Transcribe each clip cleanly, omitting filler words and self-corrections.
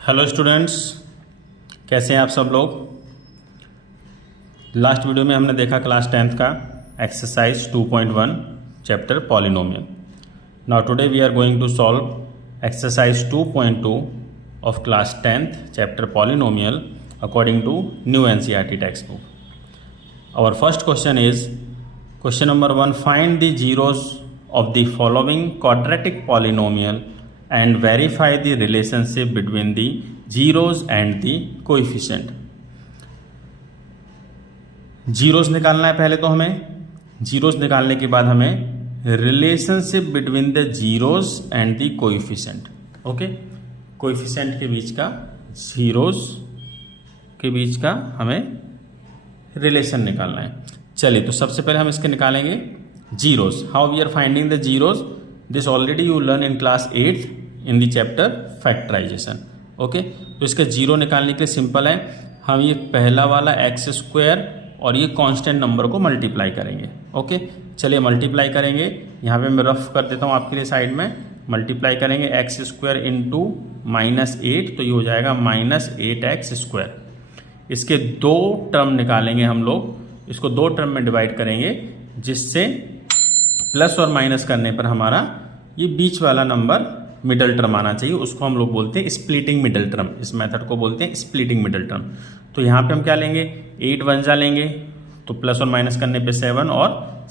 Hello students, कैसे हैं आप सब लोग। लास्ट वीडियो में हमने देखा क्लास 10th का exercise 2.1 chapter polynomial. Now today we are going to solve exercise 2.2 of class 10th chapter polynomial according to new NCERT text book. Our first question is question number 1, find the zeros of the following quadratic polynomial and verify the relationship between the zeros and the coefficient। Zeros निकालना है पहले तो हमें। Zeros निकालने के बाद हमें relationship between the zeros and the coefficient. Okay, coefficient के बीच का, जीरोस के बीच का हमें रिलेशन निकालना है। चलिए, तो सबसे पहले हम इसके निकालेंगे zeros. How we are finding the zeros, this already you learn in class 8th in the chapter factorization. Okay, तो इसका जीरो निकालने के लिए सिंपल है, हम ये पहला वाला एक्स स्क्वायर और ये कांस्टेंट नंबर को मल्टीप्लाई करेंगे। ओके, चलिए मल्टीप्लाई करेंगे। यहाँ पे मैं रफ कर देता हूँ आपके लिए साइड में। मल्टीप्लाई करेंगे एक्स स्क्वायर इंटू -8, तो ये हो जाएगा -8x स्क्वायर। इसके दो टर्म निकालेंगे हम लोग, इसको दो टर्म में डिवाइड करेंगे, जिससे प्लस और माइनस करने पर हमारा ये बीच वाला नंबर मिडल टर्म आना चाहिए। उसको हम लोग बोलते हैं स्प्लिटिंग मिडल टर्म। इस मेथड को बोलते हैं स्प्लिटिंग मिडल टर्म। तो यहाँ पे हम क्या लेंगे, 8 1 जा लेंगे, तो प्लस और माइनस करने पे 7 और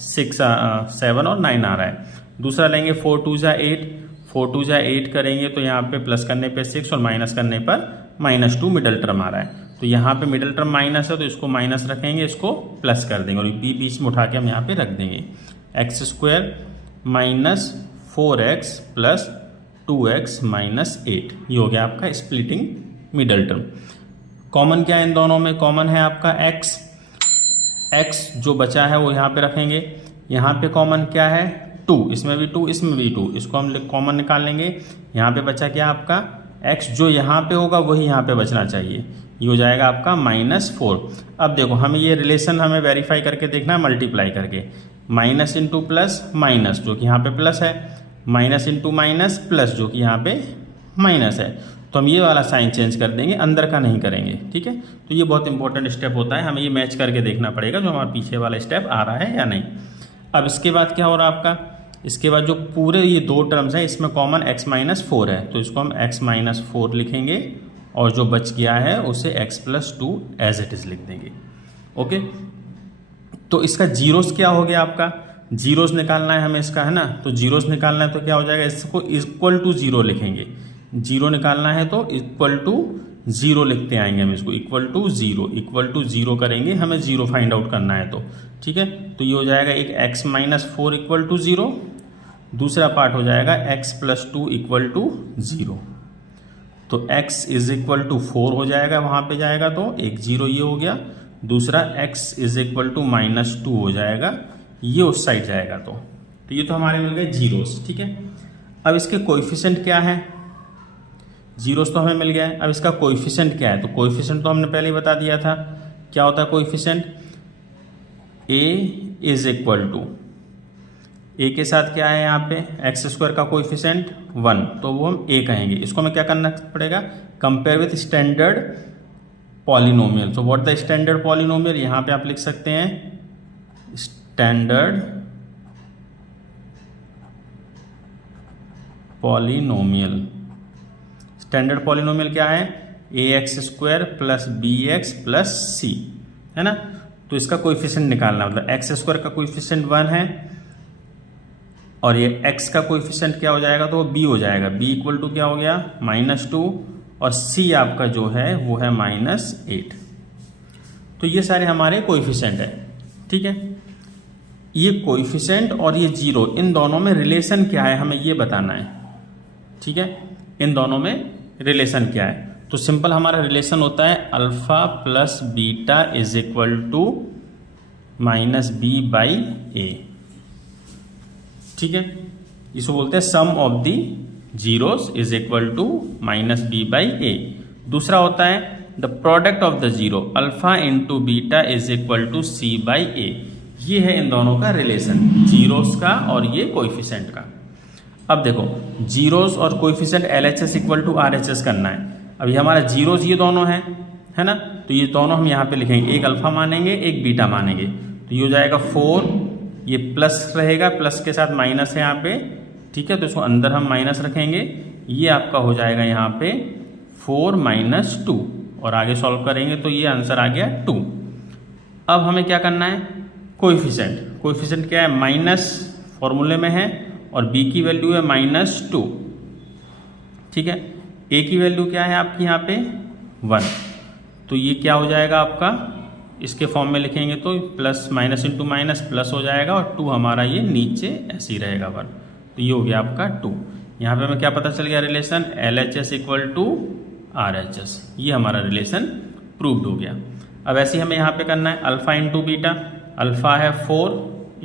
9 आ रहा है। दूसरा लेंगे 4 2 जा 8, 4 2 जा 8 करेंगे, तो यहाँ पे प्लस करने पे 6 और माइनस करने पर -2 मिडल टर्म आ रहा है। तो यहाँ पे मिडल टर्म माइनस है, तो इसको माइनस रखेंगे, इसको प्लस कर देंगे और बीच में उठा के हम यहाँ पे रख देंगे। X square -4x plus 2x -8, ये हो गया आपका स्प्लिटिंग मिडल टर्म। कॉमन क्या है इन दोनों में, कॉमन है आपका x। x जो बचा है वो यहाँ पे रखेंगे। यहाँ पे कॉमन क्या है, 2, इसमें भी 2, इसमें भी 2, इसको हम कॉमन निकाल लेंगे। यहाँ पे बचा क्या आपका x, जो यहाँ पे होगा वही यहाँ पे बचना चाहिए, ये हो जाएगा आपका -4। अब देखो, हमें ये रिलेशन हमें वेरीफाई करके देखना है, मल्टीप्लाई करके। माइनस इंटू प्लस माइनस, जो कि यहाँ पे प्लस है, माइनस इंटू माइनस प्लस, जो कि यहाँ पे माइनस है। तो हम ये वाला साइन चेंज कर देंगे, अंदर का नहीं करेंगे। ठीक है, तो ये बहुत इंपॉर्टेंट स्टेप होता है, हमें ये मैच करके देखना पड़ेगा जो हमारे पीछे वाला स्टेप आ रहा है या नहीं। अब इसके बाद क्या हो रहा है आपका, इसके बाद जो पूरे ये दो टर्म्स हैं, इसमें कॉमन x -4 है, तो इसको हम x -4 लिखेंगे और जो बच गया है उसे x + 2 एज इट इज लिख देंगे। ओके, तो इसका जीरोस क्या हो गया आपका, जीरोस निकालना है हमें इसका, है ना। तो जीरोस निकालना है तो क्या हो जाएगा, इसको इक्वल टू 0 लिखेंगे। जीरो निकालना है तो इक्वल टू 0 लिखते आएंगे हम इसको, इक्वल टू 0 करेंगे, हमें 0 फाइंड आउट करना है तो। ठीक है, तो ये हो जाएगा एक x -4 = 0, दूसरा पार्ट हो जाएगा x + 2 = 0। तो x = 4 हो जाएगा, वहां पे जाएगा तो एक 0 ये हो गया, दूसरा x = -2 हो जाएगा, ये उस साइड जाएगा। तो ये तो हमारे मिल गए जीरोस। ठीक है, अब इसके कोएफिशिएंट क्या है, जीरोस तो हमें मिल गया है, अब इसका कोएफिशिएंट क्या है। तो कोएफिशिएंट तो हमने पहले ही बता दिया था, क्या होता है कोएफिशिएंट, a के साथ क्या है यहाँ पे, एक्स स्क्वायर का कोएफिशिएंट 1, तो वो हम a कहेंगे। इसको हमें क्या करना पड़ेगा, कंपेयर विथ स्टैंडर्ड पॉलिनोमियल। तो व्हाट द स्टैंडर्ड पॉलिनोमियल, यहाँ पे आप लिख सकते हैं स्टैंडर्ड पॉलिनोमियल। स्टैंडर्ड पॉलिनोमियल क्या है, ax² + bx + c, है ना। तो इसका कोएफिशिएंट निकालना, मतलब x² का कोएफिशिएंट 1 है और ये x का कोएफिशिएंट क्या हो जाएगा, तो वो b हो जाएगा। b = क्या हो गया, -2, और c आपका जो है वो है -8। तो ये सारे हमारे कोएफिशिएंट है। ठीक है, ये कोएफिशिएंट और ये जीरो, इन दोनों में रिलेशन क्या है हमें ये बताना है। ठीक है, इन दोनों में रिलेशन क्या है, तो सिंपल हमारा रिलेशन होता है अल्फा + बीटा = -b/a। ठीक है, इसको बोलते हैं सम ऑफ दी जीरोस = -b/a। दूसरा होता है the product of the zero, alpha × beta = c/a। ये है इन दोनों का रिलेशन, जीरोस का और ये कोएफिशिएंट का। अब देखो, जीरोस और कोएफिशिएंट LHS = RHS करना है। अब ये हमारा जीरोज ये दोनों हैं, है ना, तो ये दोनों हम यहाँ पे लिखेंगे, एक अल्फा मानेंगे एक बीटा मानेंगे, तो ये हो जाएगा 4, ये प्लस रहेगा, प्लस के साथ माइनस है यहाँ पे, ठीक है, तो इसको अंदर हम माइनस रखेंगे, ये आपका हो जाएगा यहाँ पे 4 - 2, और आगे सॉल्व करेंगे तो ये आंसर आ गया 2। अब हमें क्या करना है, कोएफिशिएंट, कोएफिशिएंट क्या है, माइनस फॉर्मूले में है और b की वैल्यू है -2, ठीक है, a की वैल्यू क्या है आपकी यहाँ पे 1, तो ये क्या हो जाएगा आपका, इसके फॉर्म में लिखेंगे तो plus minus into minus plus हो जाएगा, और 2 हमारा ये नीचे ऐसे ही रहेगा 1, तो ये हो गया आपका 2। यहाँ पे हमें क्या पता चल गया, रिलेशन LHS = RHS, ये हमारा रिलेशन प्रूव्ड हो गया। अब ऐसे ही हमें यहाँ पे करना है अल्फा इंटू बीटा, अल्फा है 4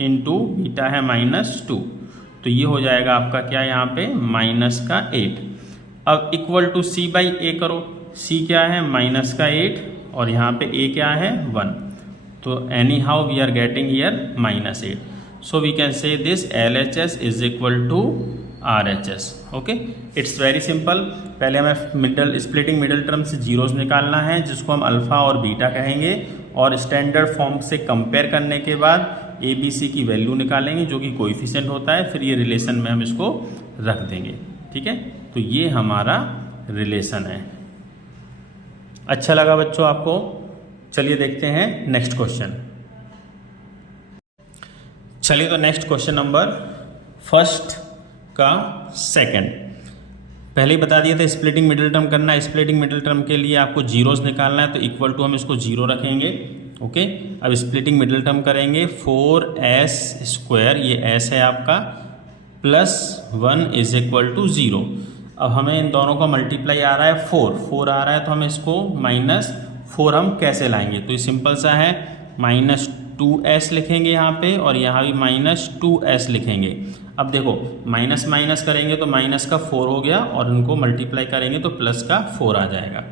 इंटू बीटा है -2, तो ये हो जाएगा आपका क्या यहाँ पे -8। अब इक्वल टू C/A करो, C क्या है -8 और यहाँ पे A क्या है 1, तो any how we are getting here -8, so we can say this LHS = RHS। Okay, it's very simple. पहले हमें स्प्लिटिंग मिडिल टर्म से जीरोस निकालना है जिसको हम अल्फा और बीटा कहेंगे, और स्टैंडर्ड फॉर्म से कंपेयर करने के बाद ABC की वैल्यू निकालेंगे जो कि कोएफिशिएंट होता है, फिर ये रिलेशन में हम इसको रख देंगे, ठीक है, तो ये हमारा रिलेशन है। अच्छा लगा बच्चों आपको? चलिए देखते हैं नेक्स्ट क्वेश्चन। चलिए तो नेक्स्ट क्वेश्चन नंबर फर्स्ट का सेकंड, पहले ही बता दिया था स्प्लिटिंग मिडिल टर्म करना है, स्प्लिटिंग मिडिल टर्म के लिए आपको जीरोस निकालना है, तो इक्वल टू हम इसको 0 रखेंगे। ओके, अब स्प्लिटिंग मिडिल टर्म करेंगे 4s², ये s है आपका, +1 = 0। अब हमें इन दोनों का मल्टीप्लाई आ रहा है 4 आ रहा है, तो हम इसको -4 हम कैसे लाएंगे, तो ये सिंपल सा है, -2s लिखेंगे यहाँ पे, और यहाँ भी -2s लिखेंगे। अब देखो माइनस माइनस करेंगे तो माइनस का 4 हो गया, और इनको मल्टीप्लाई करेंगे तो प्लस का 4 आ जाएगा।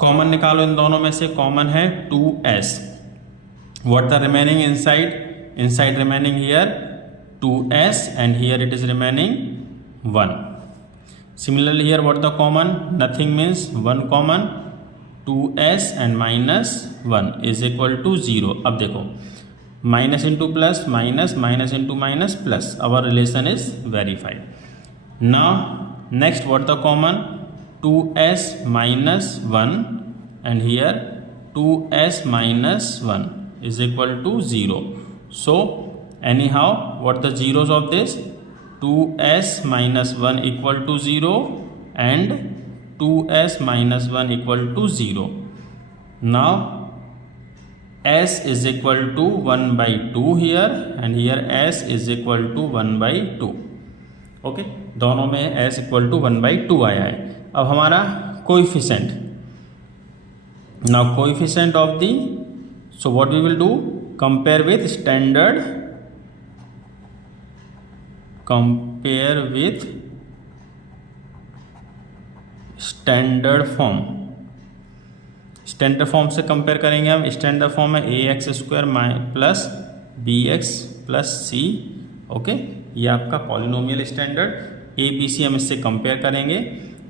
कॉमन निकालो इन दोनों में से, कॉमन है 2s, what the remaining inside remaining here 2s and here it is remaining 1। Similarly here what the common, nothing means 1 common, 2s and -1 = 0। अब देखो minus into plus minus, minus into minus plus, our relation is verified. Now next what the common, 2s - 1 and here 2s - 1 = 0. So anyhow what the zeros of this, 2s - 1 = 0 and 2s - 1 = 0. Now s = 1/2 here and here s = 1/2. Okay, दोनों में s = 1/2 आया है। अब हमारा coefficient, now coefficient of the, so what we will do, compare with standard form, standard form से compare करेंगे हम। Standard form है ax² + bx + c। ओके, ये आपका पॉलिनोमियल स्टैंडर्ड, ABC हम इससे कंपेयर करेंगे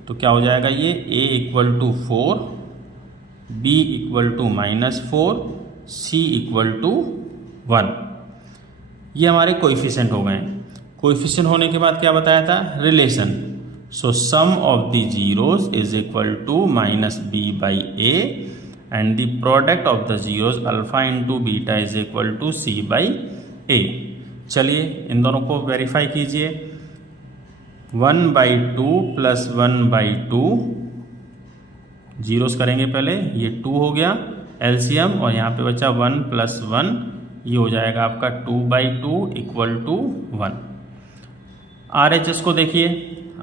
तो क्या हो जाएगा, ये a = 4, b = -4, c = 1। ये हमारे कोएफिशिएंट हो गए। कोएफिशिएंट होने के बाद क्या बताया था, relation, so sum of the zeros is equal to -b/a and the product of the zeros alpha into beta is equal to c/a। चलिए इन दोनों को वेरीफाई कीजिए, 1/2 + 1/2, जीरोस करेंगे पहले, ये 2 हो गया एलसीएम, और यहाँ पे बचा 1 + 1, ये हो जाएगा आपका 2/2 = 1। RHS को देखिए,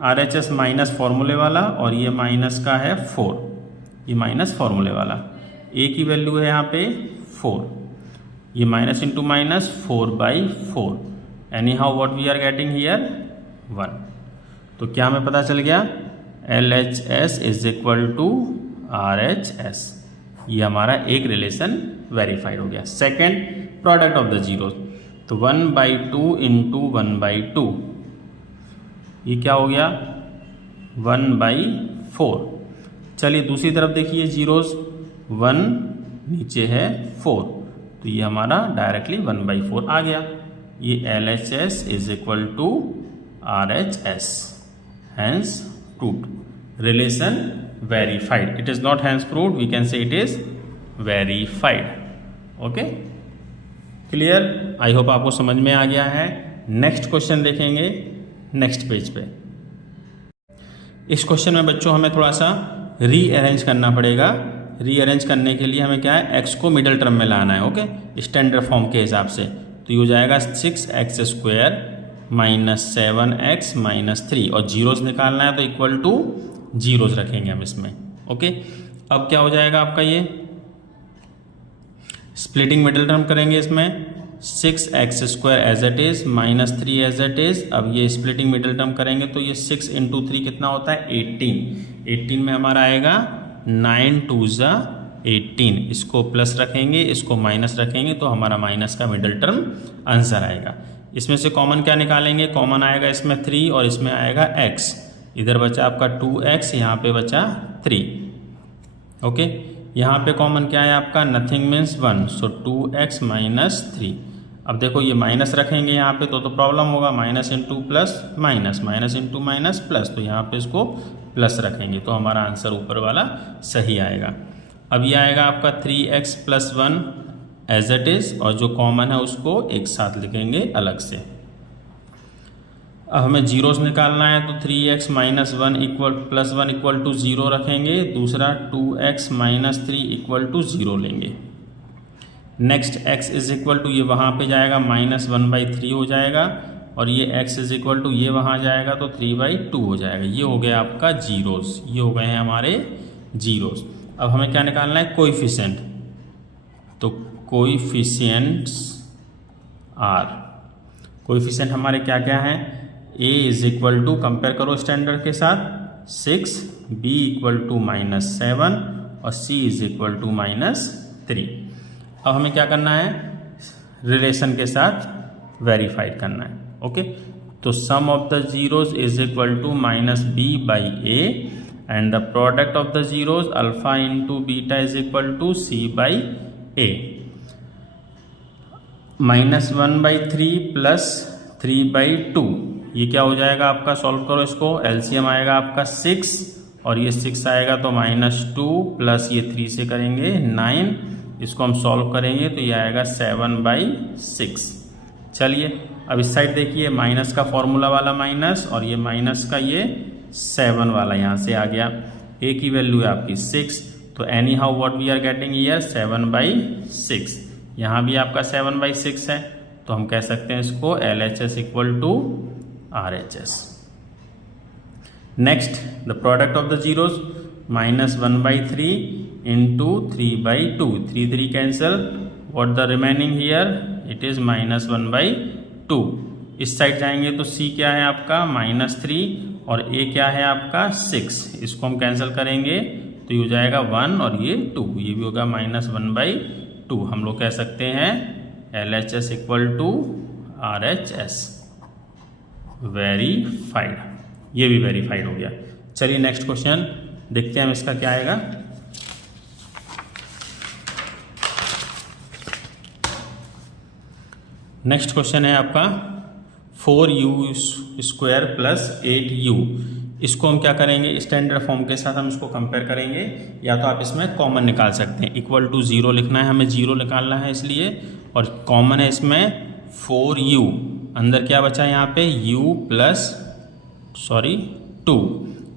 RHS माइनस फॉर्मूले वाला, और ये माइनस का है 4, ये माइनस फॉर्मूले वाला, a की वैल्यू है यहाँ पे 4, ये minus into minus 4/4, any how what we are getting here 1। तो क्या हमें पता चल गया, LHS = RHS, ये हमारा एक रिलेशन वेरीफाइड हो गया। Second, product of the zero, तो 1/2 × 1/2, ये क्या हो गया 1/4, 4। चलिए दूसरी तरफ देखिए जीरोस, 1 नीचे है 4, तो ये हमारा डायरेक्टली 1/4 आ गया। ये LHS is equal to RHS, hence proved. Relation verified, it is not hence proved, we can say it is verified. Okay, clear? I hope आपको समझ में आ गया है। नेक्स्ट क्वेश्चन देखेंगे नेक्स्ट पेज पे। इस क्वेश्चन में बच्चों हमें थोड़ा सा रीअरेंज करना पड़ेगा। रीअरेंज करने के लिए हमें क्या है, x को मिडल टर्म में लाना है। ओके, स्टैंडर्ड फॉर्म के हिसाब से तो ये हो जाएगा 6x² माइनस 7x माइनस 3, और जीरोस निकालना है तो इक्वल टू जीरोस रखेंगे हम इसमें। ओके, अब क्या हो जाएगा आपका, ये स्प्लिटिंग मिडल टर्म करेंगे इसमें, 6x² as it is minus 3 as it is. अब ये स्प्लिटिंग मिडल टर्म करेंगे तो ये 6 × 3 कितना होता है, 18। 18 में हमारा आएगा 9 2 ज़ा 18, इसको प्लस रखेंगे, इसको माइनस रखेंगे, तो हमारा माइनस का मिडल टर्म आंसर आएगा। इसमें से कॉमन क्या निकालेंगे, कॉमन आएगा इसमें 3 और इसमें आएगा x। इधर बचा आपका 2x, यहाँ पे बचा 3। ओके, यहाँ पे कॉमन क्या है आपका, नथिंग मीन्स 1, सो 2x माइनस 3। अब देखो ये माइनस रखेंगे यहाँ पे तो प्रॉब्लम होगा, minus into plus minus, minus into minus plus, तो यहाँ पे इसको प्लस रखेंगे तो हमारा आंसर ऊपर वाला सही आएगा। अब ये आएगा आपका 3x + 1 एज इट इज़, और जो कॉमन है उसको एक साथ लिखेंगे अलग से। अब हमें जीरोस निकालना है तो 3x - 1 + 1 = 0 रखेंगे, दूसरा 2x - 3 = 0 लेंगे। Next x is equal to, ये वहाँ पे जाएगा -1/3 हो जाएगा, और ये x इज इक्वल टू ये वहाँ जाएगा तो 3/2 हो जाएगा। ये हो गया आपका जीरोस, ये हो गए हैं हमारे जीरोस। अब हमें क्या निकालना है, कोएफिशिएंट। तो कोएफिशिएंट्स आर, कोएफिशिएंट हमारे क्या क्या हैं, a is equal to, compare करो स्टैंडर्ड के साथ, 6, b = -7 और c इज इक्वल टू -3। अब हमें क्या करना है, रिलेशन के साथ वेरीफाइड करना है। ओके, तो sum of the zeros is equal to -b/a and the product of the zeros alpha × beta is equal to c/a। -1/3 + 3/2, ये क्या हो जाएगा आपका, सॉल्व करो इसको, एलसीएम आएगा आपका 6 और ये 6 आएगा तो -2 प्लस ये 3 से करेंगे 9, इसको हम सॉल्व करेंगे तो ये आएगा 7/6। चलिए अब इस साइड देखिए, माइनस का फॉर्मूला वाला माइनस और ये माइनस का ये 7 वाला यहाँ से आ गया। a की वैल्यू है आपकी 6, तो any how what we are getting here 7/6। यहाँ भी आपका 7/6 है, तो हम कह सकते हैं इसको LHS = RHS। Next, the product of the zeros, -1/3 × 3/2, 3 3 cancel, what the remaining here, it is -1/2। इस साइड जाएंगे तो c क्या है आपका -3 और a क्या है आपका 6, इसको हम कैंसिल करेंगे तो ये हो जाएगा 1 और ये 2, ये भी होगा -1/2। हम लोग कह सकते हैं LHS = RHS, वेरीफाइड। ये भी वेरीफाइड हो गया। चलिए नेक्स्ट क्वेश्चन देखते हैं हम इसका क्या आएगा। नेक्स्ट क्वेश्चन है आपका 4u² + 8u। इसको हम क्या करेंगे, स्टैंडर्ड फॉर्म के साथ हम इसको कंपेयर करेंगे, या तो आप इसमें कॉमन निकाल सकते हैं, = 0 लिखना है, हमें 0 निकालना है इसलिए, और कॉमन है इसमें 4u, अंदर क्या बचा है यहाँ पे u + 2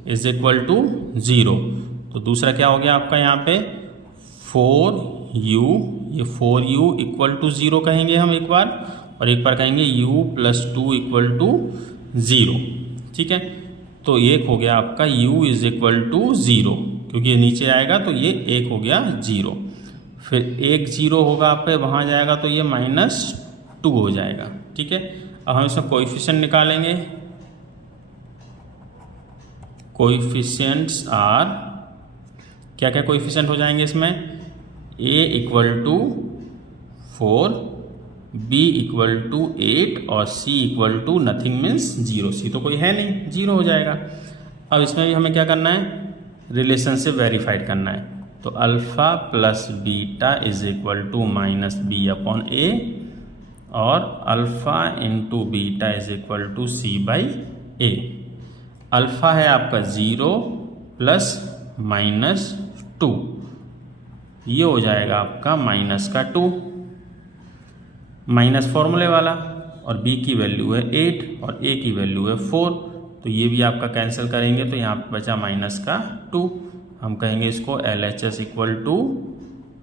इज इक्वल टू 0। तो दूसरा क्या हो गया आपका यहाँ पे 4u, ये 4u = 0 कहेंगे हम एक बार, और एक बार कहेंगे u + 2 = 0। ठीक है, तो एक हो गया आपका u = 0, क्योंकि ये नीचे आएगा तो ये एक हो गया 0, फिर एक 0 होगा आप पे वहाँ जाएगा तो ये -2 हो जाएगा। ठीक है, अब हम इसमें कोएफिशिएंट निकालेंगे। कोएफिशिएंट्स आर, क्या क्या कोएफिशिएंट हो जाएंगे इसमें, a = 4, b = 8 और c = नथिंग मीन्स 0। c तो कोई है नहीं, 0 हो जाएगा। अब इसमें भी हमें क्या करना है, रिलेशन से वेरीफाइड करना है। तो alpha plus beta is equal to minus B upon A, और alpha into beta is equal to C by A. Alpha है आपका 0 प्लस माइनस 2, ये हो जाएगा आपका माइनस का 2, माइनस फॉर्मूले वाला, और b की वैल्यू है 8 और a की वैल्यू है 4, तो ये भी आपका कैंसिल करेंगे तो यहाँ पे बचा माइनस का 2। हम कहेंगे इसको LHS इक्वल टू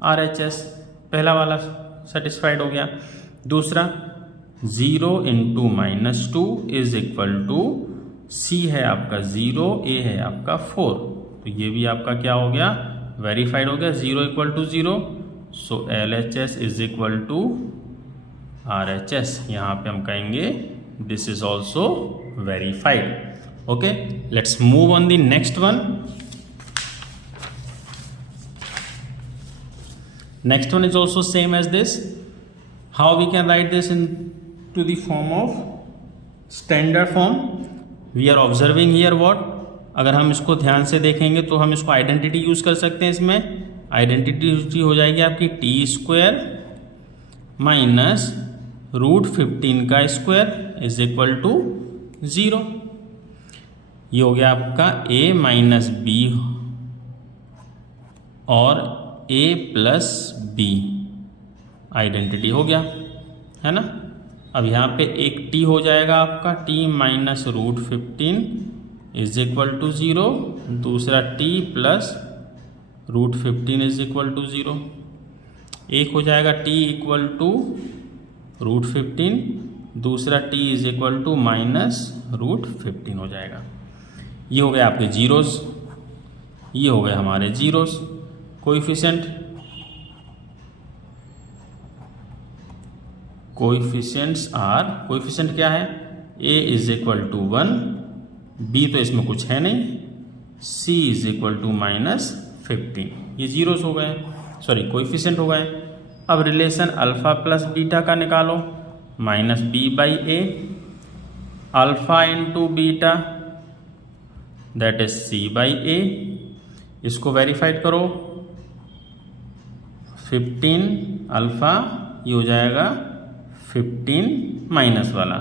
RHS। पहला वाला सेटिस्फाइड हो गया। दूसरा 0 into minus 2 is equal to C है आपका 0, A है आपका 4, तो ये भी आपका क्या हो गया, वेरीफाइड हो गया। 0 इक्वल टू 0, सो LHS is equal to RHS। यहाँ पे हम कहेंगे this is also verified. Okay, let's move on the next one. Next one is also same as this. How we can write this into the form of standard form? We are observing here what? अगर हम इसको ध्यान से देखेंगे तो हम इसको identity use कर सकते हैं। इसमें आइडेंटिटी हो जाएगी आपकी टी स्क्वायर माइनस √15 का स्क्वायर इज इक्वल टू 0। ये हो गया आपका a माइनस बी और a प्लस बी आइडेंटिटी हो गया, है ना। अब यहाँ पे एक t हो जाएगा आपका t minus √15 is equal to 0, दूसरा t plus √15 is equal to 0। एक हो जाएगा t इक्वल टू √15, दूसरा t is equal to minus √15 हो जाएगा। ये हो गए आपके जीरोस, ये हो गए हमारे जीरोस। कोएफिशिएंट क्या है, a is equal to 1, b तो इसमें कुछ है नहीं, c is equal to minus 15। ये जीरोस हो गए, सॉरी कोएफिशिएंट हो गए। अब रिलेशन अल्फा प्लस बीटा का निकालो, minus B by A, alpha into beta that is C by A. इसको वेरीफाइड करो, 15 अल्फा, ये हो जाएगा 15 माइनस वाला,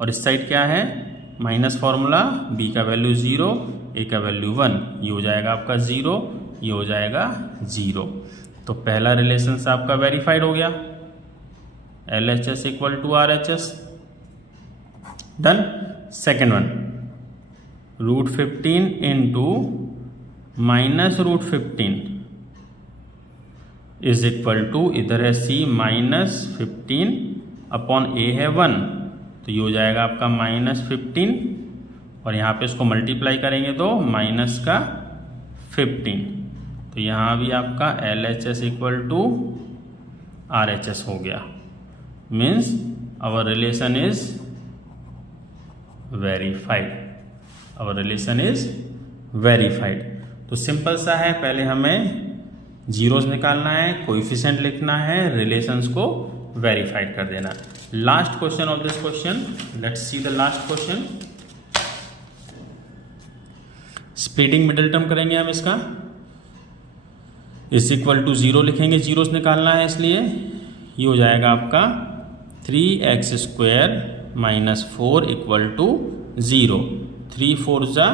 और इस साइड क्या है माइनस फॉर्मूला, b का वैल्यू 0, a का वैल्यू 1, ये हो जाएगा आपका 0, ये हो जाएगा 0। तो पहला रिलेशन से आपका वेरीफाइड हो गया, LHS equal to RHS। Done. Second one, √15 into minus √15 is equal to, इधर है c माइनस 15 अपॉन a है 1, तो ये हो जाएगा आपका माइनस 15, और यहाँ पे इसको मल्टीप्लाई करेंगे तो माइनस का 15, तो यहाँ भी आपका LHS इक्वल टू RHS हो गया। Means our relation is verified, our relation is verified. तो सिंपल सा है, पहले हमें जीरोस निकालना है, कोएफिशिएंट लिखना है, रिलेशंस को वेरीफाइड कर देना। Last question of this question, let's see the last question. Splitting middle term करेंगे हम इसका, इज इक्वल टू 0 लिखेंगे, जीरोस निकालना है इसलिए ये हो जाएगा आपका 3x² माइनस 4 इक्वल टू 0। 3 4 जा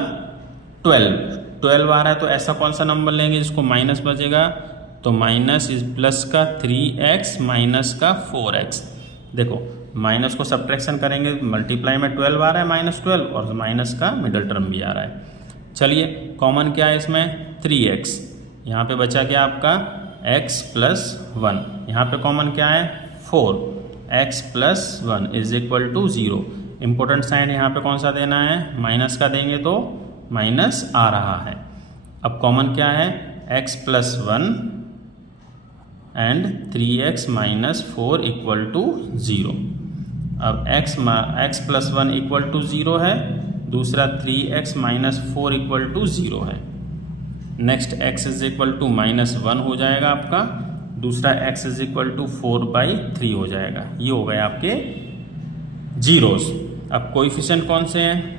12 आ रहा है, तो ऐसा कौन सा नंबर लेंगे जिसको माइनस बचेगा, तो माइनस इज प्लस का 3x माइनस का 4x। देखो माइनस को सब्ट्रैक्शन करेंगे, मल्टीप्लाई में 12 आ रहा है -12, और माइनस का मिडल टर्म भी आ रहा है। चलिए कॉमन क्या है इसमें, 3x, यहाँ पे बचा क्या आपका x प्लस 1, यहाँ पे कॉमन क्या है 4x plus 1 is equal to 0। Important sign यहाँ पे कौन सा देना है, माइनस का देंगे तो माइनस आ रहा है। अब कॉमन क्या है, x plus 1 and 3x minus 4 equal to 0। अब x प्लस 1 इक्वल टू 0 है, दूसरा 3x माइनस 4 इक्वल टू 0 है। Next x is equal to -1 हो जाएगा आपका, दूसरा x इज इक्वल टू 4/3 हो जाएगा। ये हो गए आपके जीरोस। अब कोएफिशिएंट कौन से हैं,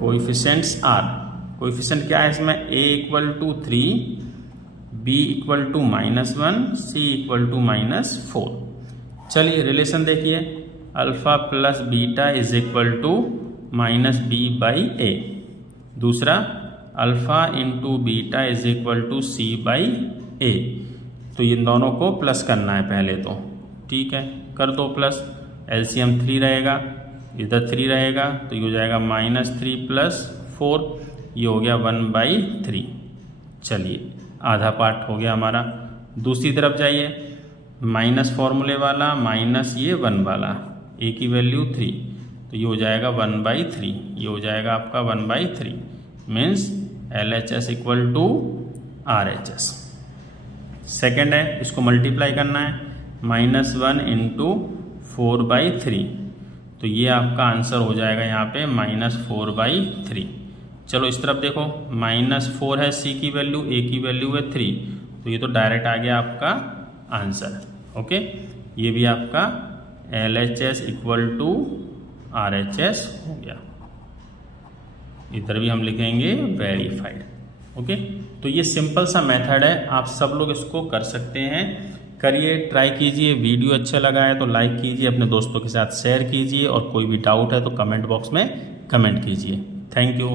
कोएफिशिएंट्स आर, कोएफिशिएंट क्या है इसमें, a equal to 3, b equal to -1, c equal to -4। चलिए रिलेशन देखिए, alpha plus beta is equal to -b/a। दूसरा alpha into beta is equal to c/a। तो इन दोनों को प्लस करना है पहले तो, ठीक है, कर दो प्लस। एलसीएम 3 रहेगा, इधर 3 रहेगा, तो ये हो जाएगा -3 + 4, ये हो गया 1/3। चलिए आधा पार्ट हो गया हमारा। दूसरी तरफ जाइए, माइनस फॉर्मूले वाला माइनस ये 1 वाला, a की वैल्यू 3, तो ये हो जाएगा 1/3, ये हो जाएगा आपका 1/3, means LHS equal to RHS। Second है, इसको मल्टीप्लाई करना है, -1 इंटू 4/3, तो ये आपका आंसर हो जाएगा यहाँ पे -4/3। चलो इस तरफ देखो, -4 है c की वैल्यू, a की वैल्यू है 3, तो ये तो डायरेक्ट आ गया आपका आंसर। ओके, ये भी आपका LHS इक्वल टू RHS हो गया। इधर भी हम लिखेंगे वेरीफाइड। ओके, तो ये सिंपल सा मेथड है, आप सब लोग इसको कर सकते हैं, करिए, ट्राई कीजिए। वीडियो अच्छा लगा है तो लाइक कीजिए, अपने दोस्तों के साथ शेयर कीजिए, और कोई भी डाउट है तो कमेंट बॉक्स में कमेंट कीजिए। Thank you.